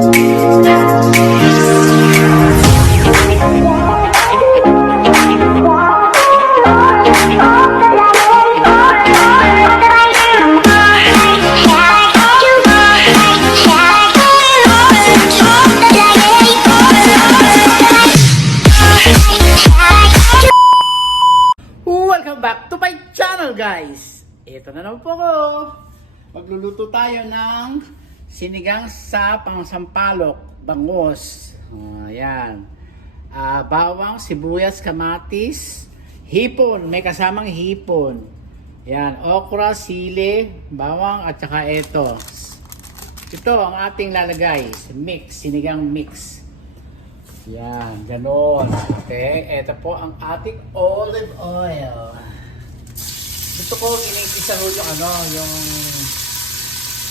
Welcome back to my channel, guys. Ito na naman po ako. Magluluto tayo ng sinigang sa pangsampalok, bangus. Ayan. Bawang, sibuyas, kamatis, hipon. May kasamang hipon. Ayan. Okra, sili, bawang, at saka ito. Ito ang ating lalagay. Mix, sinigang mix. Yan, ganon. Okay, ito po ang ating olive oil. Gusto ko ginigisa ho yung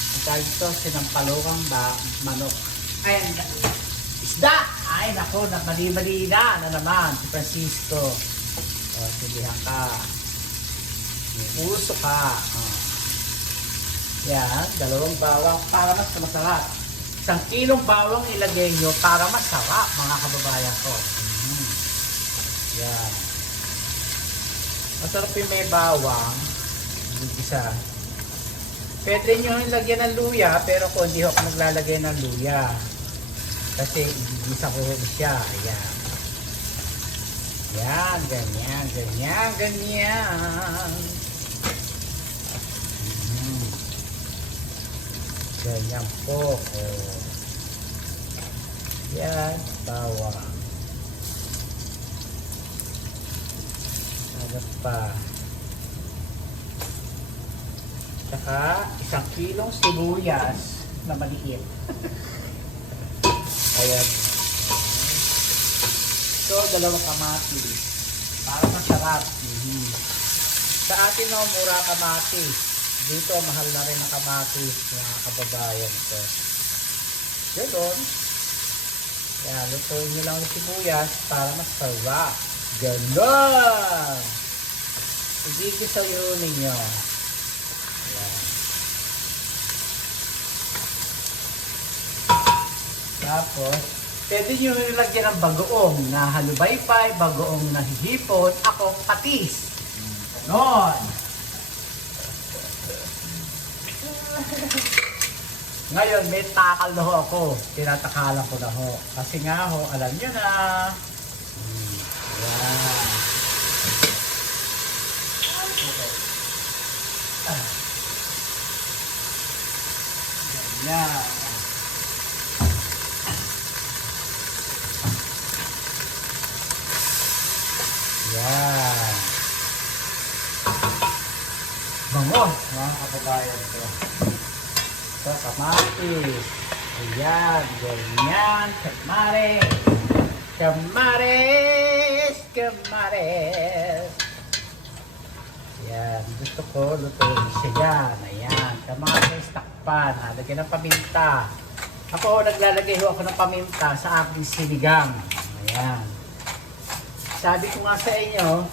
yung tawag ito, sinampalokang manok. Ay, isda! Ay, nako, nabali-bali na naman si Francisco. O, sigihan ka. Uso ka. Yan, dalawang bawang para mas masarap. 1 kilong bawang ilagay nyo para masarap, mga kababayan ko. Yan. Masarap yung may bawang. Isa. Pwede nyo ilagyan ng luya, pero kung hindi ako naglalagay ng luya. Kasi igisa ko rin siya. Ayan. Yan, ganyan, ganyan, ganyan. Ganyan po. Oh. Yan, bawang. Ano pa? Saka 1 kilong sibuyas na maliit. Ayan. So, 2 kamatis. Para masarap. Sa atin, no, mura kamatis. Dito, mahal na rin ang kamatis, mga kababayan ko. Ganon. Yan, lutuin nyo lang yung sibuyas para masarap. Ganon! Igigisa yun ninyo. Yan. Tapos, pwede nyo nilagyan ng bagoong na halubaypay, bagoong na hihipon, ako patis. Ganon! Ngayon, may takal na ho ako. Tinatakalan ko na ho. Kasi nga ho, alam nyo na. Yan. Yan. Yan. Bangos, mga kababayan ko. So, kamatis. Ayan, ganyan. Kamares. Kamares. Kamares. Ayan, gusto ko lutuin siya yan. Ayan, kamares, takpan. Lagyan ng paminta. Ako, naglalagay ho ako ng paminta sa aking sinigang. Ayan. Sabi ko nga sa inyo,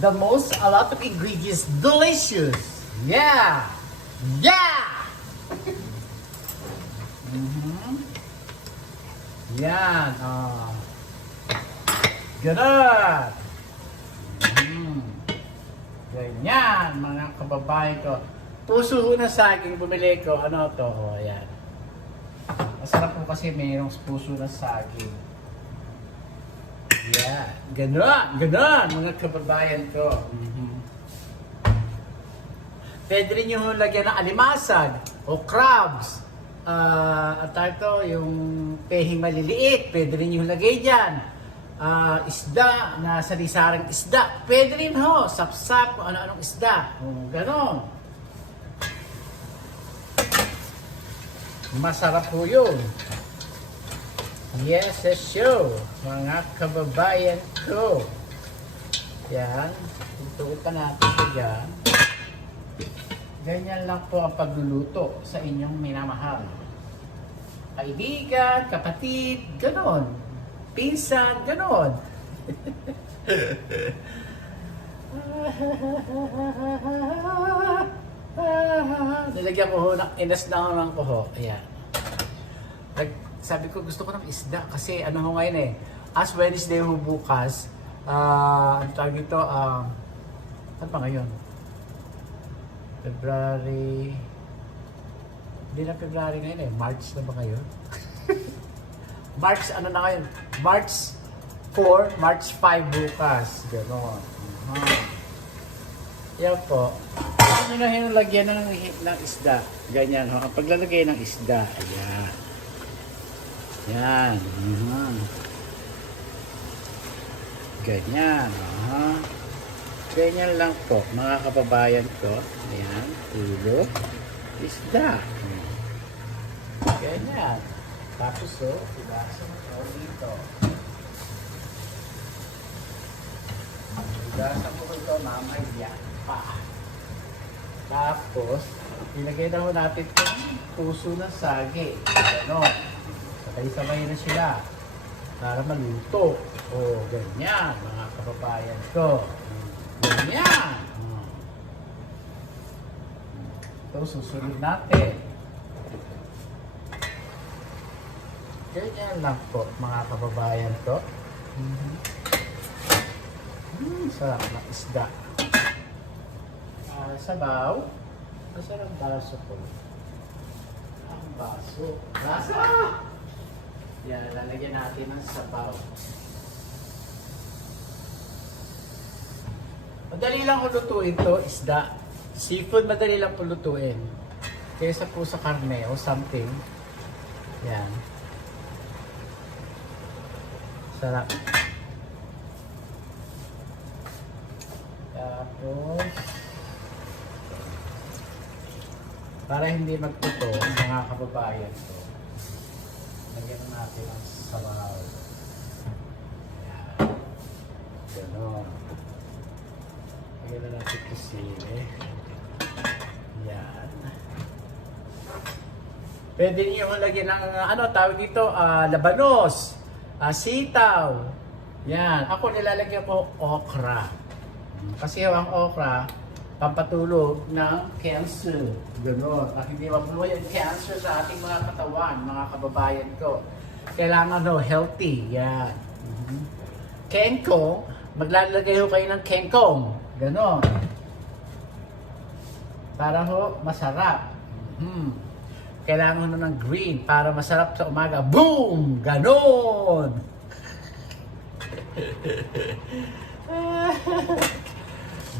a lot of ingredients, delicious. Yeah! Yeah! Yan, Ganun. Ganyan, mga kababayan ko. Puso ho na saging, bumili ko. Ano to? O, ayan. Masarap po kasi mayroong puso na saging. Yan. Ganun, ganun, mga kababayan ko. Pwede rin nyo lagyan ng alimasag o crabs. At ito, yung pehing maliliit, pwede rin yung lagay dyan. Isda, na sari-sarang isda, pwede rin ho, sapsap, kung ano-anong isda. Ganon. Masarap po yun. Yes, show, mga kababayan ko. Yan, tutuin pa natin ito dyan. Ganyan lang po ang pagluluto sa inyong minamahal. Kaibigan, kapatid, ganon. Pinsan, ganon. Nilagyan ko ho ng inas na ko ho. Ayan. sabi ko gusto ko ng isda kasi ano ho ngayon eh. As Wednesday ho bukas, ano tawag ito, ano pa ngayon? February, hindi na February ngayon eh, March na ba ngayon? March ano na ngayon? March 4, March 5 bukas. Gano'n. Yan po. Ano na hinalagyan na ng isda? Ganyan ho. Ang paglalagay ng isda. Ayan. Yan. Ganyan. Ganyan lang po, mga kababayan ko. Ayan. Ulo. Isda. Ganyan. Tapos ibasan mo dito. Ibasan mo ito mamaya pa. Tapos, ilagay na ho natin itong puso ng sagi. Ganon. Sabay-sabay na sila para maluto. O, ganyan, mga kababayan ko. Ganyan. Ito, susunod natin. Ganyan lang po, mga kababayan ko. Sarap na isda. Sabaw. Nasaan ang baso ko? Ang baso. Lasa! Yan, lalagyan natin ng sabaw. Madali lang lutuin to, isda. Seafood, madali lang po lutuin. Kaysa po sa karne o something. Yan. Sarap. Tapos, para hindi magtuto, mga kababayan ko, lagyan natin ang sabaw. Ayan. Ganon. Lagyan na natin kusili. Ayan. Pwede niyo lagyan ng, ano, tawag dito, labanos, sitaw. Yan. Ako nilalagyan ko okra. Kasi ang okra, pampatulog ng cancer. Ganon. At hindi mapuno yung cancer sa ating mga katawan, mga kababayan ko. Kailangan healthy. Yan. Kengkong, maglalagay ho kayo ng kengkong. Ganon. Para ho masarap. Kailangan ho ng green para masarap sa umaga. Boom! Ganon!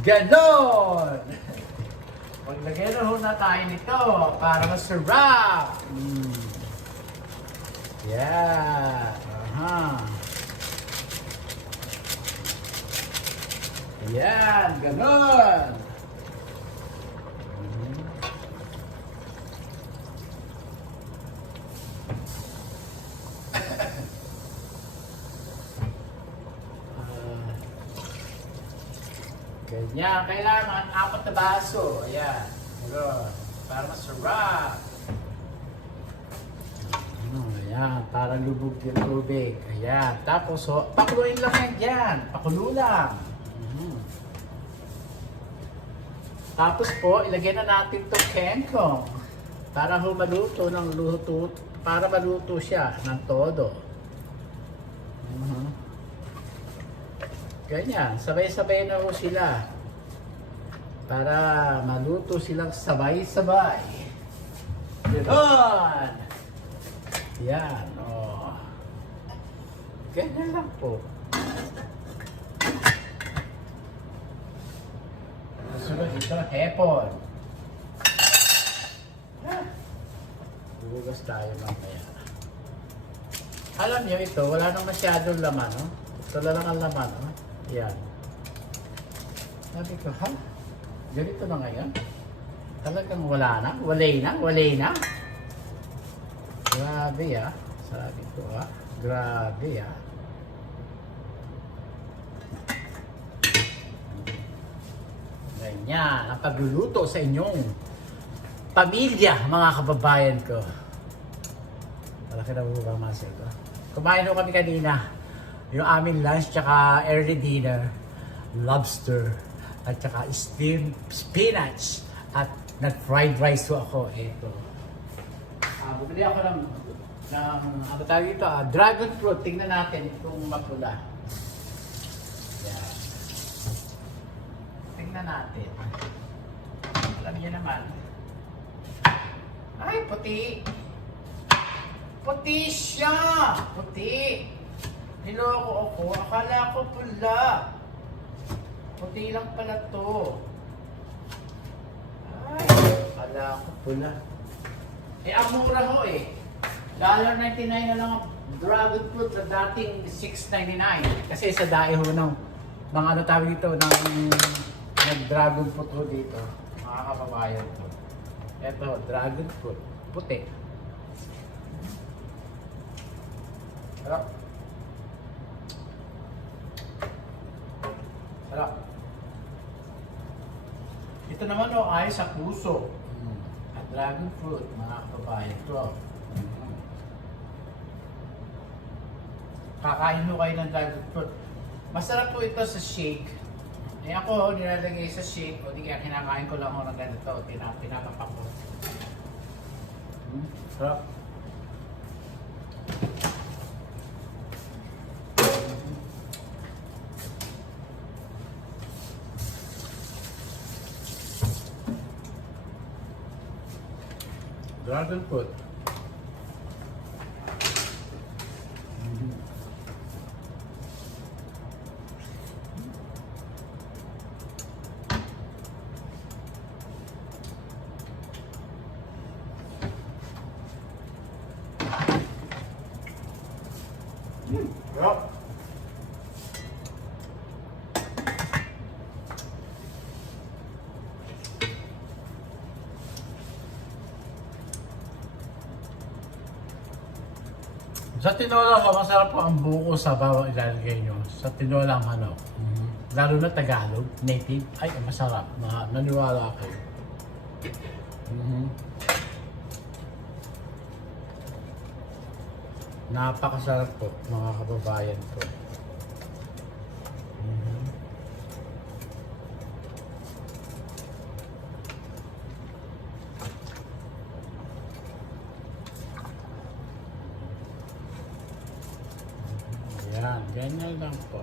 Ganon! Maglagay na ho na tayo nito para masarap. Yeah. Yan, ganon. Ganyan, kailangan 4 na baso. Ayan. Para masarap. Ayan, para lubog yung tubig. Ayan. Tapos, pakuluin lang yan dyan. Pakulo lang. Tapos po, ilagay na natin itong kengkong. Para maluto ng luto. Para maluto siya ng todo. Ganyan, sabay-sabay na ho sila. Para maluto silang sabay-sabay. Ganon! Yan, ganyan lang po. Sunod ito, hepon. Hugas tayo mamaya. Alam niyo ito, wala nang masyadong laman, no? Ito lang ang laman, no? Yan. Sabi ko, ha? Ganito na ngayon? Talagang wala na? Walay na? Grabe, Sabi ko, grabe, Ganyan, ang pagluluto sa inyong pamilya, mga kababayan ko. Malaki na bubang muscle ko. Kumain ho kami kanina. Yung aming lunch, tsaka early dinner, lobster, at tsaka steamed spinach, at nag-fried rice ho ako. Ito. Bumili ako ng ng ano tawag dito, dragon fruit. Tingnan natin kung mapula. Yan. Tingnan natin. Alam niyo naman. Ay, puti. Puti siya. Puti. Niloko ako. Akala ko pula. Puti lang pala to. Ay, akala ko pula. Eh, ang mura ho eh. $1.99 na lang ang dragon fruit na dating $6.99. Kasi sa dai ho ng mga ano tawag dito, ng dragon fruit ho dito. Mga kababayan ko. Ito, dragon fruit. Puti. Sarap. Sarap. Ito naman o ay sa puso. At dragon fruit, mga kababayan ko. Kakain mo kayo ng dragon fruit. Masarap po ito sa shake. Eh ako, nilalagay sa shake, o di kaya kinakain ko lang ako ng ganito. Pinakapak ko. Sarap. Dragon fruit. Sarap. Sa tinola ho, masarap po ang buko sa bawang ilalagay nyo. Sa tinolang ano. Lalo na Tagalog, native. Ay, masarap. Naniwala kayo. Napakasarap po, mga kababayan ko. Yan, ganyan lang po.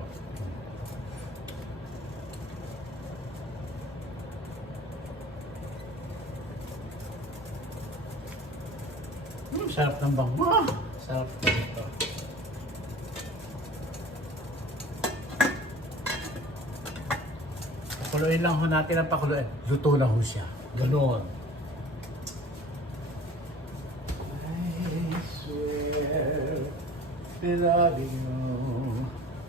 Sarap ng bangwa. Sarap po ito. Pakuluin lang ho natin ang pakuluin. Luto na ho siya. Ganoon. I swear I love you.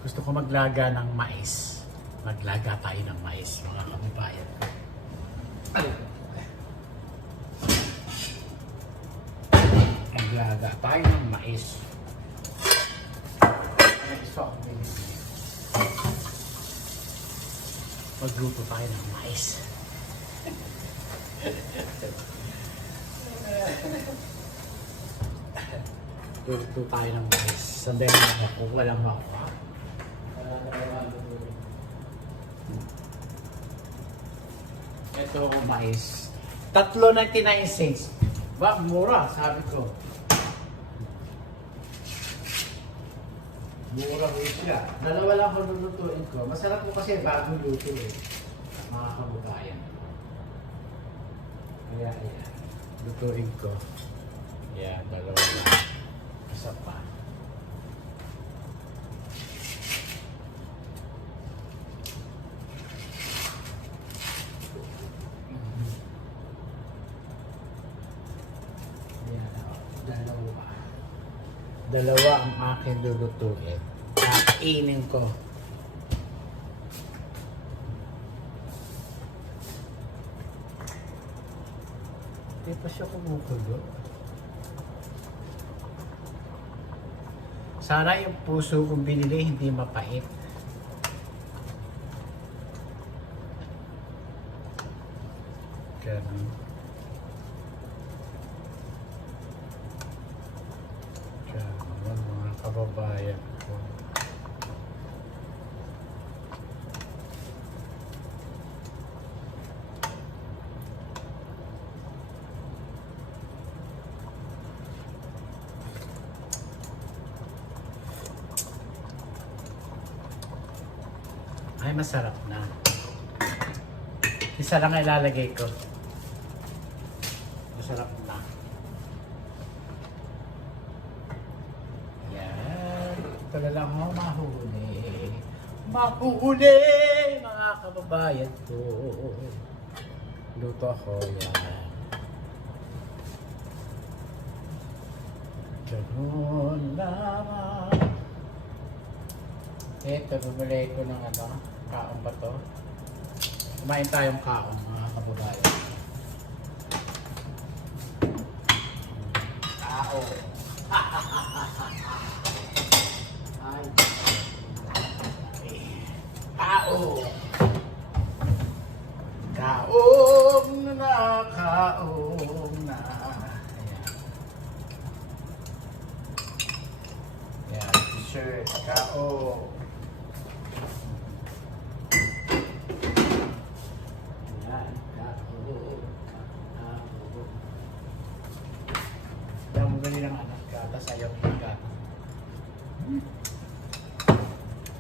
Gusto ko maglaga ng mais. Maglaga tayo ng mais, mga kababayan. Maglaga tayo ng mais. Magluto tayo ng mais. Luto tayo ng mais. Sandali na ako. Walang makuha. Ito ang mais. $3.99. Ba, mura, sabi ko. Mura ko siya. Dalawa lang ko lulutuin ko. Masarap ko kasi bagong luto eh. Mga kabukayan. Kaya, ayan. Lutuin ko. Ayan, dalawa lang. Isa pa. Dalawa ang akin lulutuin. Kakainin ko. Hindi pa siya kumukulo. Sana yung puso kong binili hindi mapait. Ganun. Mga kababayan ko. ay masarap na. Isa lang ilalagay ko. Masarap na. Yan. Ito na lang ho, mahuli. Mahuli, mga kababayan ko. Luto ako, yan. Ganun lamang. Ito, bumili ko ng kaong ba to? Kumain tayong kaong, mga kababayan. Kaong. Ay. Kaong. Kaong na, kaong na. Ayan. Ayan, t-shirt, kaong. Ayan, kaong. Kaong. Ayan mo ganyan ang gatas, ayaw ng gatas.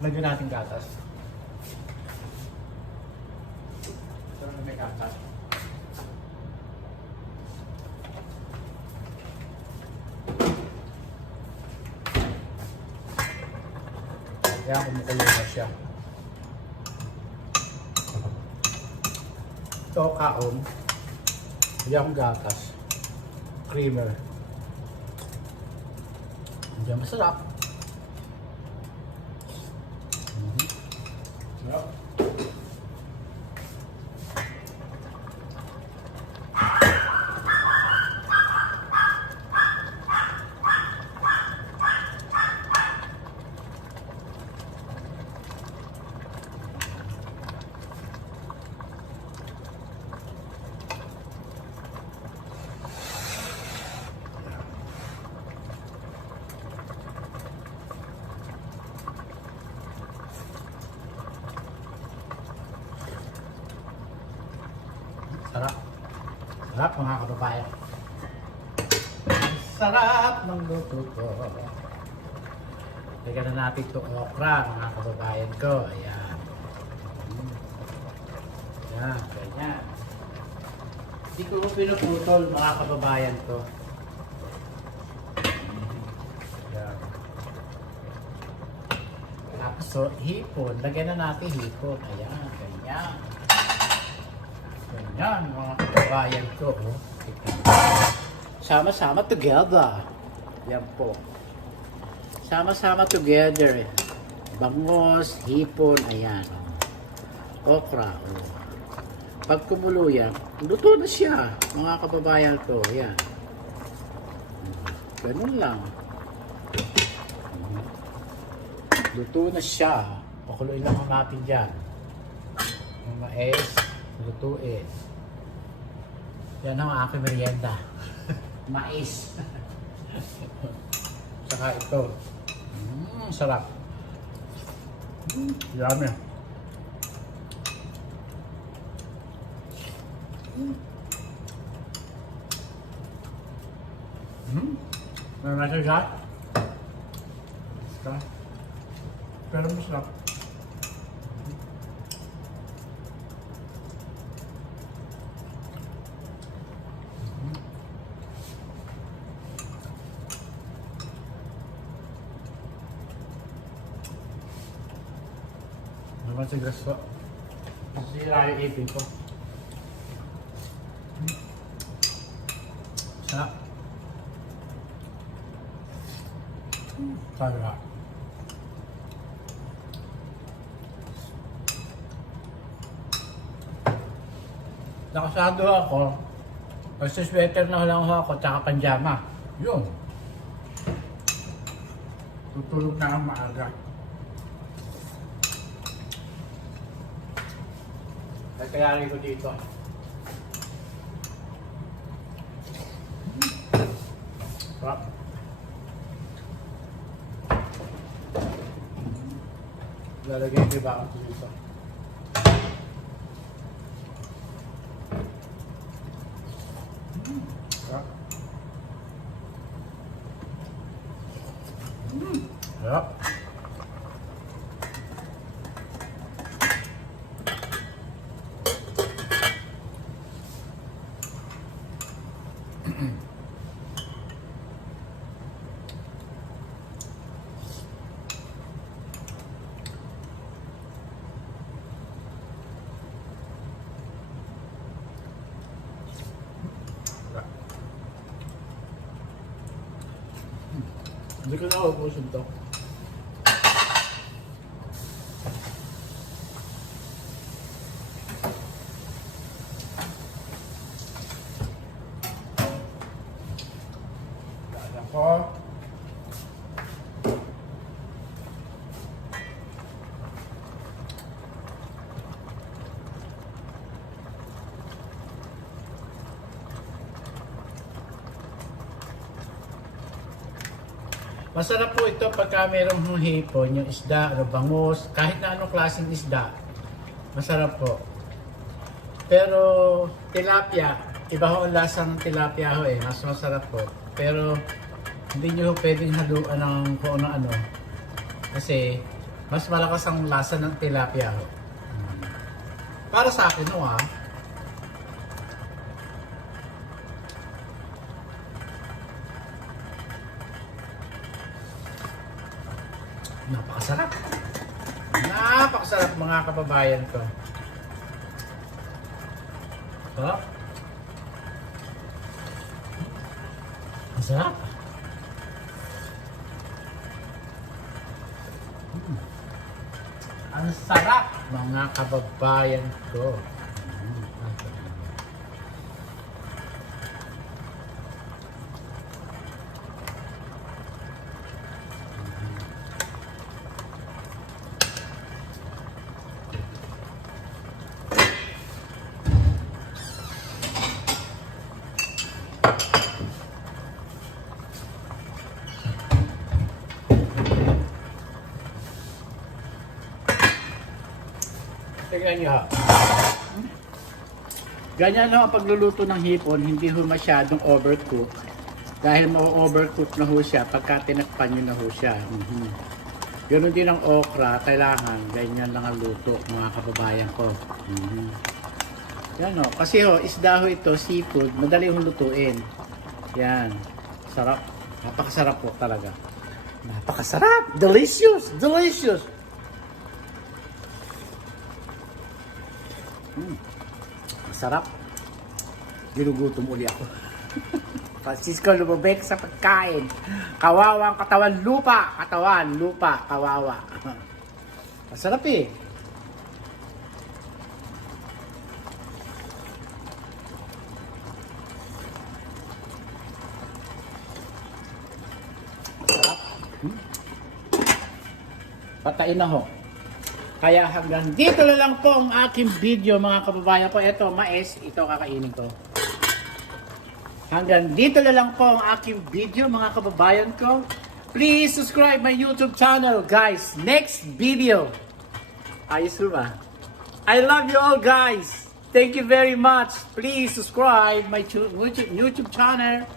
Lagyan natin gatas. Ito na may gatas. Kaya kumukulo na siya. Ito kaon. Hindi akong gatas. Creamer. Hindi masarap. Sarap. Sarap. Sarap mga kababayan. Sarap ng luto ko. Lagyan na natin itong okra mga kababayan ko. Ayan. Ayan, ganyan. Hindi ko pinuputol mga kababayan ko. Ayan. Tapos so, hipon. Lagyan na natin hipon. Ayan, ganyan. Ganyan mga kababayan ko. Oh. Sama-sama together. Yan po. Sama-sama together. Bangos, hipon, ayan. Okra. Oh. Pag kumulo yan, luto na siya mga kababayan ko. Ayan. Ganun lang. Luto na siya. Pakuloy lang natin dyan. Yung mais, lutuin. Yan ang aking merienda. Mais. Saka ito. Sarap. Yummy. May masarap siya. Pero masarap. Naman sa gaso. Masira yung ipin ko. Sarap. Sarap. Nakasado ako. Kasi sweater na lang ako, tsaka panjama. Yun. Tutulog na ang maaga. Kayari ko dito. Sarap. Lalagay ko ba ako dito? Sarap. Sarap. Hindi ko na ubusin to. Ako. Masarap po ito pagka merong hipon, yung isda, ano, bangus, kahit na anong klaseng isda. Masarap po. Pero tilapia, iba ho ang lasa ng tilapia ho eh, mas masarap po. Pero hindi nyo pwedeng haluan ng kung ano-ano. Kasi mas malakas ang lasa ng tilapia ho. Para sa akin ho ha. Napakasarap. Napakasarap mga kababayan ko. Sarap. Ang sarap. Ang sarap mga kababayan ko. Tingnan nyo. Ganyan ho ang pagluluto ng hipon, hindi ho masyadong overcook. Dahil ma-overcook na ho siya pagka tinakpan nyo na ho siya. Ganoon din ang okra, kailangan ganyan lang ang luto mga kababayan ko. Yan o, kasi ho, isda ho ito, seafood, madali ho lutuin. Yan, sarap. Napakasarap po talaga. Napakasarap! Delicious! Delicious! Masarap. Ginugutom uli ako. Francisco lumabek sa pagkain. Kawawa ang katawan, lupa. Katawan, lupa, kawawa. Masarap eh. Masarap. Patain na ho. Kaya hanggang dito na lang po ang aking video mga kababayan ko. Ito, mais. Ito kakainin ko. Hanggang dito na lang po ang aking video mga kababayan ko. Please subscribe my YouTube channel guys. Next video. Ayos ba? I love you all guys. Thank you very much. Please subscribe my YouTube channel.